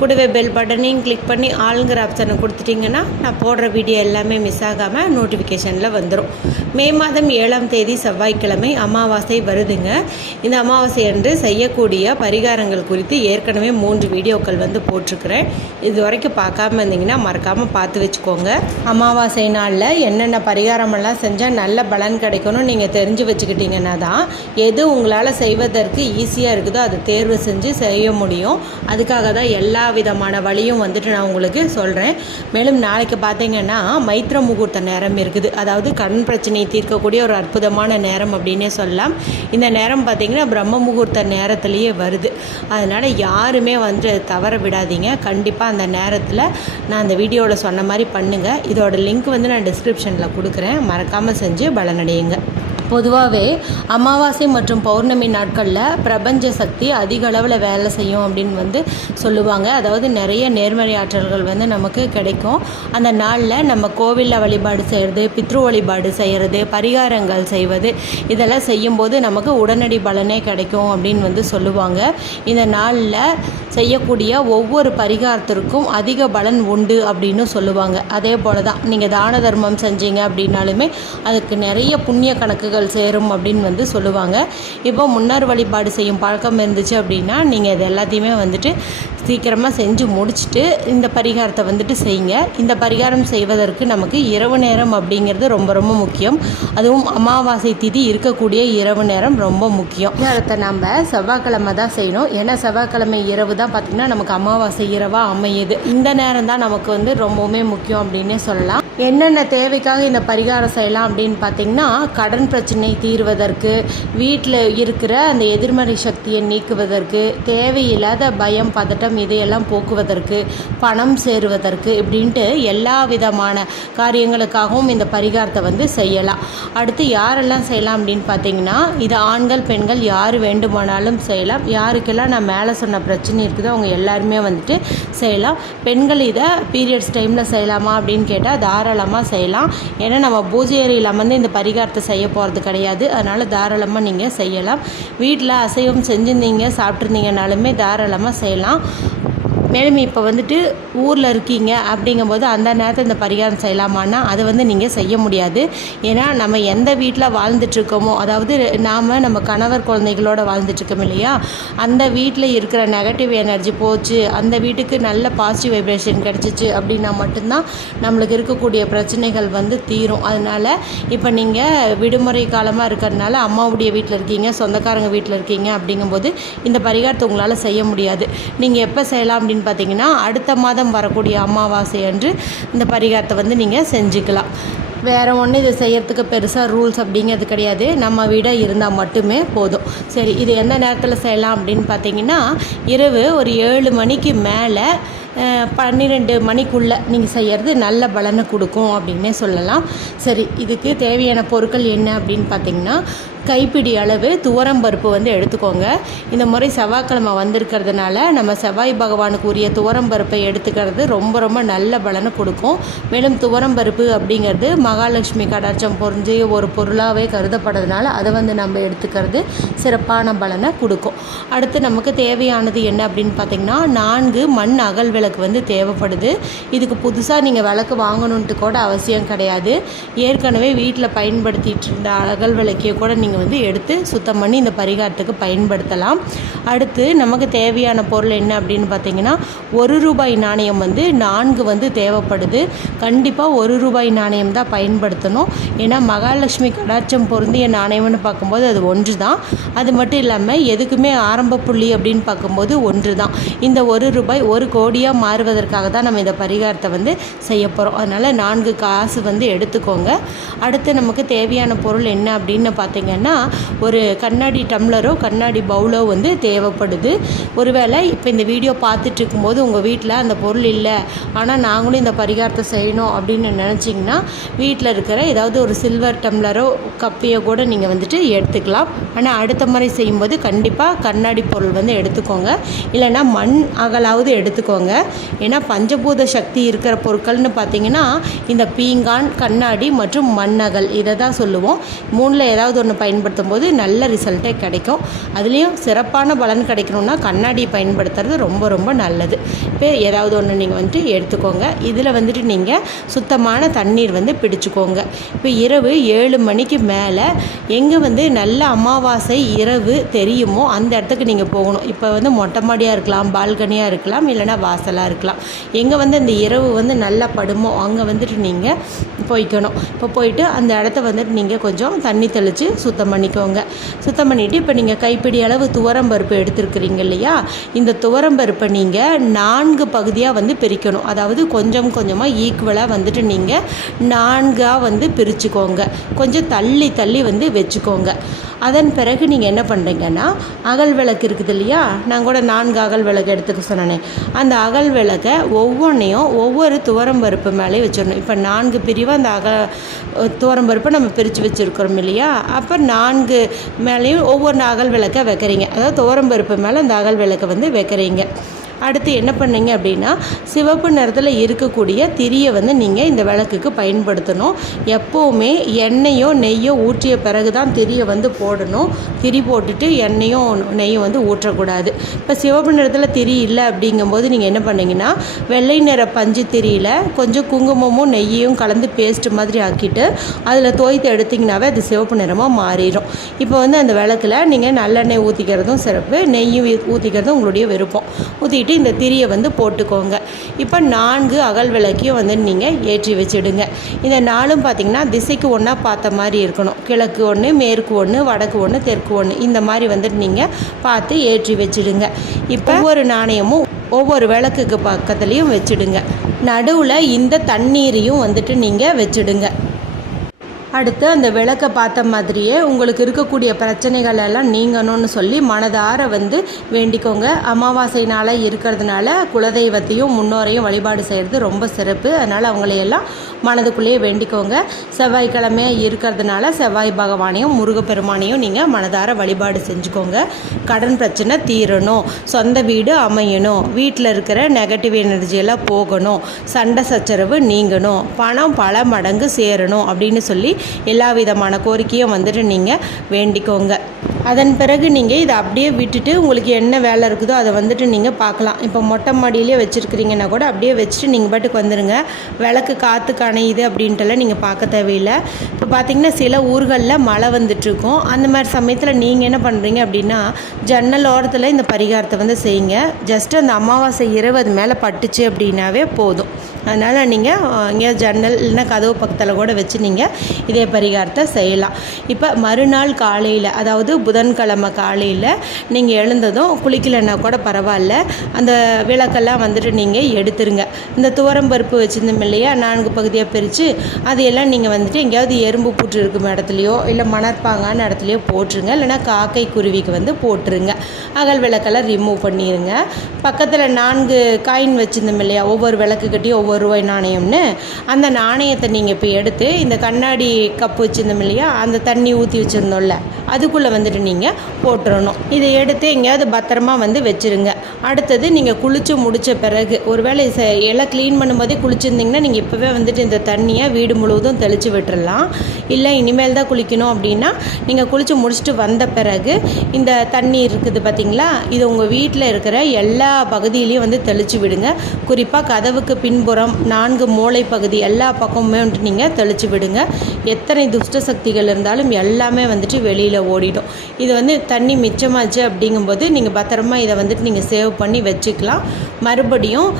கூடவே பெல் பட்டனையும் கிளிக் பண்ணி ஆளுங்கிற ஆப்ஷனை கொடுத்துட்டிங்கன்னா நான் போடுற வீடியோ எல்லாமே மிஸ் ஆகாமல் நோட்டிஃபிகேஷனில் வந்துடும் மே மாதம் ஏழாம் தேதி செவ்வாய்க்கிழமை அமாவாசை வருதுங்க. இந்த அமாவாசை அன்று செய்யக்கூடிய பரிகாரங்கள் குறித்து ஏற்கனவே மூன்று வீடியோக்கள் வந்து போட்டிருக்கிறேன். இது வரைக்கும் பார்க்காம இருந்தீங்கன்னா மறக்காமல் பார்த்து வச்சுக்கோங்க. அமாவாசை நாளில் என்னென்ன பரிகாரமெல்லாம் செஞ்சால் நல்ல பலன் கிடைக்கணும் நீங்கள் தெரிஞ்சு வச்சுக்கிட்டிங்கன்னா தான் எது உங்களால் செய்வதற்கு ஈஸியாக இருக்குதோ அதை தேர்வு செஞ்சு செய்ய முடியும். அதுக்காக தான் எல்லா விதமான வழியும் வந்துட்டு நான் உங்களுக்கு சொல்கிறேன் மேலும் நாளைக்கு பார்த்தீங்கன்னா மைத்ர முகூர்த்த நேரம் இருக்குது. அதாவது கண் பிரச்சனையை தீர்க்கக்கூடிய ஒரு அற்புதமான நேரம் அப்படின்னே சொல்லலாம். இந்த நேரம் பார்த்தீங்கன்னா பிரம்ம முகூர்த்த நேரத்துலேயே வருது. அதனால் யாருமே வந்து தவற விடாதீங்க. கண்டிப்பாக அந்த நேரத்தில் நான் அந்த வீடியோவில் சொன்ன மாதிரி பண்ணுங்கள் இதோட லிங்க் வந்து நான் டிஸ்கிரிப்ஷனில் கொடுக்குறேன். மறக்காமல் செஞ்சு பலனடையுங்க. பொதுவாகவே அமாவாசை மற்றும் பௌர்ணமி நாட்களில் பிரபஞ்ச சக்தி அதிக அளவில் வேலை செய்யும் அப்படின்னு வந்து சொல்லுவாங்க. அதாவது நிறைய நேர்மறை ஆற்றல்கள் வந்து நமக்கு கிடைக்கும். அந்த நாளில் நம்ம கோவிலில் வழிபாடு செய்கிறது பித்ரு வழிபாடு செய்கிறது பரிகாரங்கள் செய்வது இதெல்லாம் செய்யும்போது நமக்கு உடனடி பலனே கிடைக்கும் அப்படின்னு வந்து சொல்லுவாங்க. இந்த நாளில் செய்யக்கூடிய ஒவ்வொரு பரிகாரத்திற்கும் அதிக பலன் உண்டு அப்படின்னு சொல்லுவாங்க. அதே போல தான் நீங்கள் தான தர்மம் செஞ்சீங்க அப்படின்னாலுமே அதுக்கு நிறைய புண்ணிய கணக்குகள் சேரும் அப்படின்னு வந்து சொல்லுவாங்க. இப்போ முன்னர் வழிபாடு செய்யும் பழக்கம் இருந்துச்சு அப்படின்னா நீங்கள் இது எல்லாத்தையுமே வந்துட்டு சீக்கிரமாக செஞ்சு முடிச்சுட்டு இந்த பரிகாரத்தை வந்துட்டு செய்யுங்க. இந்த பரிகாரம் செய்வதற்கு நமக்கு இரவு நேரம் அப்படிங்கிறது ரொம்ப ரொம்ப முக்கியம். அதுவும் அமாவாசை திதி இருக்கக்கூடிய இரவு நேரம் ரொம்ப முக்கியம். பரிகாரத்தை நம்ம செவ்வாய்க்கிழமை தான் செய்யணும். ஏன்னா செவ்வாய்க்கிழமை இரவு தான் பார்த்திங்கன்னா நமக்கு அமாவாசை இரவாக அமையுது. இந்த நேரம் தான் நமக்கு வந்து ரொம்பவுமே முக்கியம் அப்படின்னே சொல்லலாம். என்னென்ன தேவைக்காக இந்த பரிகாரம் செய்யலாம் அப்படின்னு பார்த்தீங்கன்னா கடன் பிரச்சனை தீர்வதற்கு வீட்டில் இருக்கிற அந்த எதிர்மறை சக்தியை நீக்குவதற்கு தேவையில்லாத பயம் பதட்டம் இதையெல்லாம் போக்குவதற்கு பணம் சேருவதற்கு இப்படின்ட்டு எல்லா விதமான காரியங்களுக்காகவும் இந்த பரிகாரத்தை வந்து செய்யலாம். அடுத்து யாரெல்லாம் செய்யலாம் அப்படின்னு பார்த்தீங்கன்னா இது ஆண்கள் பெண்கள் யார் வேண்டுமானாலும் செய்யலாம். யாருக்கெல்லாம் நான் மேலே சொன்ன பிரச்சனை இருக்குதோ அவங்க எல்லாருமே வந்துட்டு செய்யலாம். பெண்கள் இதை பீரியட்ஸ் டைமில் செய்யலாமா அப்படின்னு கேட்டால் தாராளமாக செய்யலாம். ஏன்னா நம்ம பூஜை அறையில் அமர்ந்து இந்த பரிகாரத்தை செய்ய போகிறது கிடையாது. அதனால் தாராளமாக நீங்கள் செய்யலாம். வீட்டில் அசைவம் செஞ்சுருந்தீங்க சாப்பிட்ருந்தீங்கனாலுமே தாராளமாக செய்யலாம். மேலும் இப்போ வந்துட்டு ஊரில் இருக்கீங்க அப்படிங்கும்போது அந்த நேரத்தில் இந்த பரிகாரம் செய்யலாமான்னா அதை வந்து நீங்கள் செய்ய முடியாது. ஏன்னா நம்ம எந்த வீட்டில் வாழ்ந்துட்டுருக்கோமோ அதாவது நாம் நம்ம கணவர் குழந்தைகளோட வாழ்ந்துட்டுருக்கோம் இல்லையா? அந்த வீட்டில் இருக்கிற நெகட்டிவ் எனர்ஜி போச்சு அந்த வீட்டுக்கு நல்ல பாசிட்டிவ் வைப்ரேஷன் கிடச்சிச்சு அப்படின்னா மட்டும்தான் நம்மளுக்கு இருக்கக்கூடிய பிரச்சனைகள் வந்து தீரும். அதனால் இப்போ நீங்கள் விடுமுறை காலமாக இருக்கிறதுனால அம்மாவுடைய வீட்டில் இருக்கீங்க சொந்தக்காரங்க வீட்டில் இருக்கீங்க அப்படிங்கும்போது இந்த பரிகாரத்தை உங்களால் செய்ய முடியாது. நீங்கள் எப்போ செய்யலாம் அப்படின்னு பார்த்தீங்கன்னா அடுத்த மாதம் வரக்கூடிய அமாவாசை அன்று இந்த பரிகாரத்தை வந்து நீங்கள் செஞ்சுக்கலாம். வேறு ஒன்று இதை செய்கிறதுக்கு பெருசாக ரூல்ஸ் அப்படிங்கிறது கிடையாது. நம்ம வீடாக இருந்தால் மட்டுமே போதும். சரி இது எந்த நேரத்தில் செய்யலாம் அப்படின்னு பார்த்தீங்கன்னா இரவு ஒரு ஏழு மணிக்கு மேலே பன்னிரெண்டு மணிக்குள்ளே நீங்கள் செய்கிறது நல்ல பலனை கொடுக்கும் அப்படின்னே சொல்லலாம். சரி இதுக்கு தேவையான பொருட்கள் என்ன அப்படின்னு பார்த்தீங்கன்னா கைப்பிடி அளவு துவரம் பருப்பு வந்து எடுத்துக்கோங்க. இந்த முறை செவ்வாய்க்கிழமை வந்திருக்கிறதுனால நம்ம செவ்வாய் பகவானுக்கு உரிய துவரம்பருப்பை எடுத்துக்கிறது ரொம்ப ரொம்ப நல்ல பலனை கொடுக்கும். மேலும் துவரம் பருப்பு அப்படிங்கிறது மகாலட்சுமி கடாட்சம் பொறிஞ்சு ஒரு பொருளாகவே கருதப்படுறதுனால அதை வந்து நம்ம எடுத்துக்கிறது சிறப்பான பலனை கொடுக்கும். அடுத்து நமக்கு தேவையானது என்ன அப்படின்னு பார்த்தீங்கன்னா நான்கு மண் அகல் விளக்கு வந்து தேவைப்படுது. இதுக்கு புதுசாக நீங்கள் விளக்கு வாங்கணுன்ட்டு கூட அவசியம் கிடையாது. ஏற்கனவே வீட்டில் பயன்படுத்திட்டு இருந்த அகல் விளக்கியை கூட நீங்கள் வந்து எடுத்து சுத்தம் பண்ணி இந்த பரிகாரத்துக்கு பயன்படுத்தலாம். அடுத்து நமக்கு தேவையான பொருள் என்ன அப்படின்னு பார்த்தீங்கன்னா ஒரு ரூபாய் நாணயம் வந்து நான்கு வந்து தேவைப்படுது. கண்டிப்பாக ஒரு ரூபாய் நாணயம் தான் பயன்படுத்தணும். ஏன்னா மகாலட்சுமி கடாட்சம் பொருந்திய நாணயம்னு பார்க்கும்போது அது ஒன்று தான் அது மட்டும் இல்லாமல் எதுக்குமே ஆரம்ப புள்ளி அப்படின்னு பார்க்கும்போது ஒன்று தான் இந்த ஒரு ரூபாய் ஒரு கோடியாக மாறுவதற்காக தான் நம்ம இந்த பரிகாரத்தை வந்து செய்ய போகிறோம் அதனால் நான்கு காசு வந்து எடுத்துக்கோங்க. அடுத்து நமக்கு தேவையான பொருள் என்ன அப்படின்னு பார்த்தீங்கன்னா பார்த்தீங்கன்னா ஒரு கண்ணாடி டம்ளரோ கண்ணாடி பவுலோ வந்து தேவைப்படுது. ஒருவேளை இப்போ இந்த வீடியோ பார்த்துட்டு இருக்கும்போது உங்கள் வீட்டில் அந்த பொருள் இல்லை ஆனால் நாங்களும் இந்த பரிகாரத்தை செய்யணும் அப்படின்னு நினச்சிங்கன்னா வீட்டில் இருக்கிற ஏதாவது ஒரு சில்வர் டம்ளரோ கப்பையோ கூட நீங்கள் வந்துட்டு எடுத்துக்கலாம். ஆனால் அடுத்த முறை செய்யும்போது கண்டிப்பாக கண்ணாடி பொருள் வந்து எடுத்துக்கோங்க. இல்லைன்னா மண் அகலாவது எடுத்துக்கோங்க. ஏன்னா பஞ்சபூத சக்தி இருக்கிற பொருட்கள்னு பார்த்தீங்கன்னா இந்த பீங்கான் கண்ணாடி மற்றும் மண்ணகல் இதை தான் சொல்லுவோம். மூணில் ஏதாவது ஒன்று பயன்படுத்தும் போது நல்ல ரிசல்ட்டே கிடைக்கும். அதுலேயும் சிறப்பான பலன் கிடைக்கணும்னா கண்ணாடியை பயன்படுத்துறது ரொம்ப ரொம்ப நல்லது. இப்போ ஏதாவது ஒன்று நீங்கள் வந்துட்டு எடுத்துக்கோங்க. இதில் வந்துட்டு நீங்கள் சுத்தமான தண்ணீர் வந்து பிடிச்சிக்கோங்க. இப்போ இரவு ஏழு மணிக்கு மேலே எங்கே வந்து நல்ல அமாவாசை இரவு தெரியுமோ அந்த இடத்துக்கு நீங்கள் போகணும். இப்போ வந்து மொட்டை மாடியாக இருக்கலாம் பால்கனியாக இருக்கலாம் இல்லைனா வாசலாக இருக்கலாம். எங்கே வந்து அந்த இரவு வந்து நல்லா படுமோ அங்கே வந்துட்டு நீங்கள் போய்க்கணும். இப்போ போயிட்டு அந்த இடத்த வந்துட்டு நீங்கள் கொஞ்சம் தண்ணி தெளித்து சுத்தம் சுத்தம் பண்ணிக்கோங்க. சுத்தம் பண்ணிவிட்டு இப்போ நீங்கள் கைப்பிடி அளவு துவரம்பருப்பு எடுத்துருக்குறீங்க இல்லையா? இந்த துவரம்பருப்பை நீங்கள் நான்கு பகுதியாக வந்து பிரிக்கணும். அதாவது கொஞ்சம் கொஞ்சமாக ஈக்குவலாக வந்துட்டு நீங்கள் நான்காக வந்து பிரிச்சுக்கோங்க. கொஞ்சம் தள்ளி தள்ளி வந்து வச்சுக்கோங்க. அதன் பிறகு நீங்கள் என்ன பண்ணுறீங்கன்னா அகல் விளக்கு இருக்குது இல்லையா? நான் கூட நான்கு அகல் விளக்கு எடுத்துக்க சொன்னேன். அந்த அகல் விளக்கை ஒவ்வொன்றையும் ஒவ்வொரு துவரம் பருப்பு மேலே வச்சிடணும். இப்போ நான்கு பிரிவாக அந்த அக துவரம் பருப்பை நம்ம பிரித்து வச்சுருக்கிறோம் இல்லையா? அப்போ நான்கு மேலேயும் ஒவ்வொரு அகல் விளக்கை வைக்கிறீங்க. அதாவது துவரம் பருப்பு மேலே அந்த அகல் விளக்கை வந்து வைக்கிறீங்க. அடுத்து என்ன பண்ணீங்க அப்படின்னா சிவப்பு நிறத்தில் இருக்கக்கூடிய திரியை வந்து நீங்கள் இந்த விளக்குக்கு பயன்படுத்தணும். எப்போவுமே எண்ணெயோ நெய்யோ ஊற்றிய பிறகு தான் திரியை வந்து போடணும். திரி போட்டுட்டு எண்ணெயும் நெய்யும் வந்து ஊற்றக்கூடாது. இப்போ சிவப்பு நிறத்தில் திரி இல்லை அப்படிங்கும்போது நீங்கள் என்ன பண்ணீங்கன்னா வெள்ளை நிற பஞ்சு திரியில் கொஞ்சம் குங்குமமும் நெய்யையும் கலந்து பேஸ்ட் மாதிரி ஆக்கிட்டு அதில் தோய்த்து எடுத்திங்கனாவே அது சிவப்பு நிறமாக மாறிடும். இப்போ வந்து அந்த விளக்கில் நீங்கள் நல்லெண்ணெய் ஊற்றிக்கிறதும் சிறப்பு நெய்யும் ஊற்றிக்கிறதும் உங்களுடைய விருப்பம். ஊற்றிட்டு இந்த திரியை வந்து போட்டுக்கோங்க. இப்போ நான்கு அகல் விளக்கையும் வந்து நீங்கள் ஏற்றி வச்சுடுங்க. இந்த நாளும் பார்த்திங்கன்னா திசைக்கு ஒன்றா பார்த்த மாதிரி இருக்கணும். கிழக்கு ஒன்று மேற்கு ஒன்று வடக்கு ஒன்று தெற்கு ஒன்று இந்த மாதிரி வந்துட்டு நீங்கள் பார்த்து ஏற்றி வச்சுடுங்க. இப்போ ஒவ்வொரு நாணயமும் ஒவ்வொரு விளக்குக்கு பக்கத்துலேயும் வச்சுடுங்க. நடுவில் இந்த தண்ணீரையும் வந்துட்டு நீங்கள் வச்சுடுங்க. அடுத்து அந்த விளக்கை பார்த்த மாதிரியே உங்களுக்கு இருக்கக்கூடிய பிரச்சனைகள் எல்லாம் நீங்கணும்னு சொல்லி மனதார வந்து வேண்டிக்கோங்க. அமாவாசைனால் இருக்கிறதுனால குலதெய்வத்தையும் முன்னோரையும் வழிபாடு செய்கிறது ரொம்ப சிறப்பு. அதனால் அவங்களையெல்லாம் மனதுக்குள்ளேயே வேண்டிக்கோங்க. செவ்வாய்க்கிழமையாக இருக்கிறதுனால செவ்வாய் பகவானையும் முருகப்பெருமானையும் நீங்கள் மனதார வழிபாடு செஞ்சுக்கோங்க. கடன் பிரச்சனை தீரணும். சொந்த வீடு அமையணும். வீட்டில் இருக்கிற நெகட்டிவ் எனர்ஜியெல்லாம் போகணும். சண்டை சச்சரவு நீங்கணும். பணம் பல மடங்கு சேரணும் அப்படின்னு சொல்லி எல்லா விதமான கோரிக்கையும் வந்துட்டு நீங்கள் வேண்டிக்கோங்க. அதன் பிறகு நீங்கள் இதை அப்படியே விட்டுட்டு உங்களுக்கு என்ன வேலை இருக்குதோ அதை வந்துட்டு நீங்கள் பார்க்கலாம். இப்போ மொட்டை மாடியிலே வச்சுருக்கிறீங்கன்னா கூட அப்படியே வச்சுட்டு நீங்கள் பாட்டுக்கு வந்துடுங்க விளக்கு காற்று கணையுது அப்படின்ட்டுலாம் நீங்கள் பார்க்க தேவையில்லை. இப்போ பார்த்தீங்கன்னா சில ஊர்களில் மழை வந்துட்டுருக்கும். அந்த மாதிரி சமயத்தில் நீங்கள் என்ன பண்ணுறீங்க அப்படின்னா ஜன்னல் ஓரத்தில் இந்த பரிகாரத்தை வந்து செய்யுங்க. ஜஸ்ட்டு அந்த அமாவாசை இரவு அது மேலே பட்டுச்சு அப்படின்னாவே போதும். அதனால் நீங்கள் இங்கே ஜன்னல் இல்லைன்னா கதவு பக்கத்தில் கூட வச்சு நீங்கள் இதே பரிகாரத்தை செய்யலாம். இப்போ மறுநாள் காலையில் அதாவது புதன்கிழமை காலையில் நீங்கள் எழுந்ததும் குளிக்கலைன்னா கூட பரவாயில்ல. அந்த விளக்கெல்லாம் வந்துட்டு நீங்கள் எடுத்துருங்க. இந்த துவரம்பருப்பு வச்சுருந்தோம் இல்லையா நான்கு பகுதியாக பிரித்து அதையெல்லாம் நீங்கள் வந்துட்டு எங்கேயாவது எறும்பு புற்று இருக்கும் இடத்துலையோ இல்லை மணற்பாங்கான இடத்துலையோ போட்டுருங்க. இல்லைன்னா காக்கை குருவிக்கு வந்து போட்டுருங்க. அகல் விளக்கெல்லாம் ரிமூவ் பண்ணிடுங்க பக்கத்தில் நான்கு காயின் வச்சுருந்தோம் இல்லையா ஒவ்வொரு விளக்குக்கிட்டையும் ஒவ்வொரு ரூபாய் நாணயம்னு அந்த நாணயத்தை நீங்கள் இப்போ எடுத்து இந்த கண்ணாடி கப் வச்சுருந்தோம் இல்லையா அந்த தண்ணி ஊற்றி வச்சுருந்தோம்ல அதுக்குள்ளே வந்துட்டு நீங்கள் போட்டுறணும். இதை எடுத்து எங்கேயாவது பத்திரமா வந்து வச்சுருங்க. அடுத்தது நீங்கள் குளித்து முடித்த பிறகு ஒருவேளை ச க்ளீன் பண்ணும்போதே குளிச்சிருந்தீங்கன்னா நீங்கள் இப்போவே வந்துட்டு இந்த தண்ணியை வீடு முழுவதும் தெளித்து விட்டுடலாம் இல்லை இனிமேல் தான் குளிக்கணும் அப்படின்னா நீங்கள் குளித்து முடிச்சுட்டு வந்த பிறகு இந்த தண்ணி இருக்குது பார்த்தீங்களா இது உங்கள் வீட்டில் இருக்கிற எல்லா பகுதியிலையும் வந்து தெளித்து விடுங்க. குறிப்பாக கதவுக்கு பின்புறம் நான்கு மூளை பகுதி எல்லா பக்கமுமே வந்துட்டு நீங்கள் தெளித்து விடுங்க. எத்தனை துஷ்ட சக்திகள் இருந்தாலும் எல்லாமே வந்துட்டு வெளியில் ஓடிடும் இது வந்து தண்ணி மிச்சமாச்சு அப்படிங்கும்போது நீங்கள் பத்திரமா இதை வந்துட்டு நீங்கள் சேவ் பண்ணி வச்சுக்கலாம். மறுபடியும்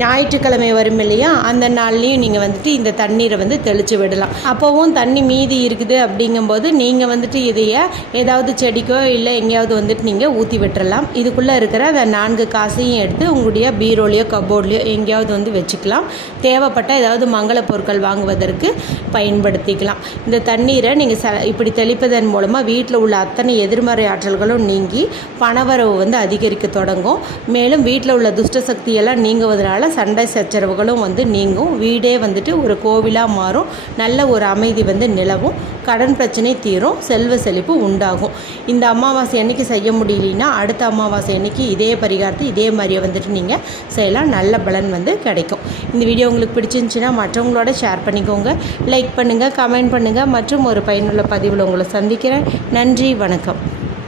ஞாயிற்றுக்கிழமை வரும் இல்லையா? அந்த நாள்லேயும் நீங்கள் வந்துட்டு இந்த தண்ணீரை வந்து தெளித்து விடலாம். அப்போவும் தண்ணி மீதி இருக்குது அப்படிங்கும்போது நீங்கள் வந்துட்டு இதைய ஏதாவது செடிக்கோ இல்லை எங்கேயாவது வந்துட்டு நீங்கள் ஊற்றி விட்டுறலாம். இதுக்குள்ளே இருக்கிற அந்த நான்கு காசையும் எடுத்து உங்களுடைய பீரோலையோ கபோர்ட்லையோ எங்கேயாவது வந்து வச்சுக்கலாம். தேவைப்பட்ட ஏதாவது மங்கள பொருட்கள் வாங்குவதற்கு பயன்படுத்திக்கலாம். இந்த தண்ணீரை நீங்கள் ச இப்படி தெளிப்பதன் மூலமாக வீட்டில் உள்ள அத்தனை எதிர்மறை ஆற்றல்களும் நீங்கி பணவரவு வந்து அதிகரிக்க தொடங்கும். மேலும் வீட்டில் உள்ள துஷ்ட சக்தியெல்லாம் நீங்குவதனால சண்டை சச்சரவுகளும் வந்து நீங்கும். வீடே வந்துட்டு ஒரு கோவிலாக மாறும். நல்ல ஒரு அமைதி வந்து நிலவும். கடன் பிரச்சனை தீரும். செல்வ செழிப்பு உண்டாகும். இந்த அமாவாசை அன்னைக்கு செய்ய முடியலன்னா அடுத்த அமாவாசை அன்னைக்கு இதே பரிகாரத்தை இதே மாதிரியே வந்துட்டு நீங்கள் செய்யலாம். நல்ல பலன் வந்து கிடைக்கும். இந்த வீடியோ உங்களுக்கு பிடிச்சிருந்துச்சின்னா மற்றவங்களோட ஷேர் பண்ணிக்கோங்க. லைக் பண்ணுங்கள் கமெண்ட் பண்ணுங்கள் மற்றும் ஒரு பயனுள்ள பதிவில் உங்களை சந்திக்கிறேன். நன்றி வணக்கம்.